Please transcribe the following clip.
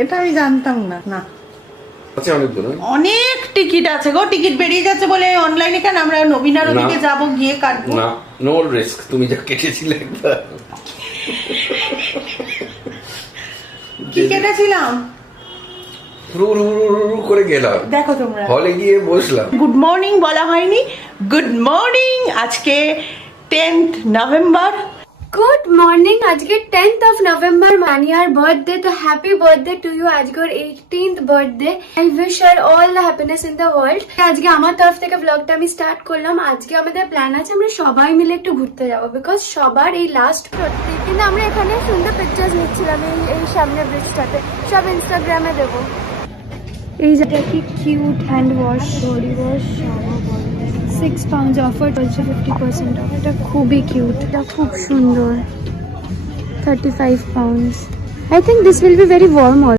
এটা আমি জানতাম না। না আচ্ছা, অনেক টিকিট আছে গো, টিকিট বেরিয়ে যাচ্ছে বলে অনলাইনে কেন, আমরা নবীনার ওদিকে যাবো, গিয়ে কাটবো। না, নো রিস্ক। তুমি যা কেটেছিলে একবার। কি কেটেছিলাম? করে গেলাম, দেখো তোমরা। হলে গিয়ে বসলাম। গুড মর্নিং বলা হয়নি, গুড মর্নিং। আজকে 10th নভেম্বর। Good morning. আজকে 10th of November, মানিয়ার বার্থডে। তো হ্যাপি বার্থডে টু ইউ। আজকে ওর 18th birthday. I wish her all the happiness in the world. আজকে আমার তরফ থেকে ব্লগটা আমি স্টার্ট করলাম। আজকে আমাদের প্ল্যান আছে আমরা সবাই মিলে একটু ঘুরতে যাবো, বিকজ সবার এই লাস্ট কিন্তু আমরা এখানে সুন্দর পিকচার্স নিচ্ছিলাম এই সামনে ব্রিজটাতে, সব ইনস্টাগ্রামে দেবো। এই জায়গাটা কি cute. Hand wash, body wash, 6 pounds offer চলছে, 50% অফ। এটা খুবই কিউট, এটা খুব সুন্দর। 35 pounds. I think this will be very warm also.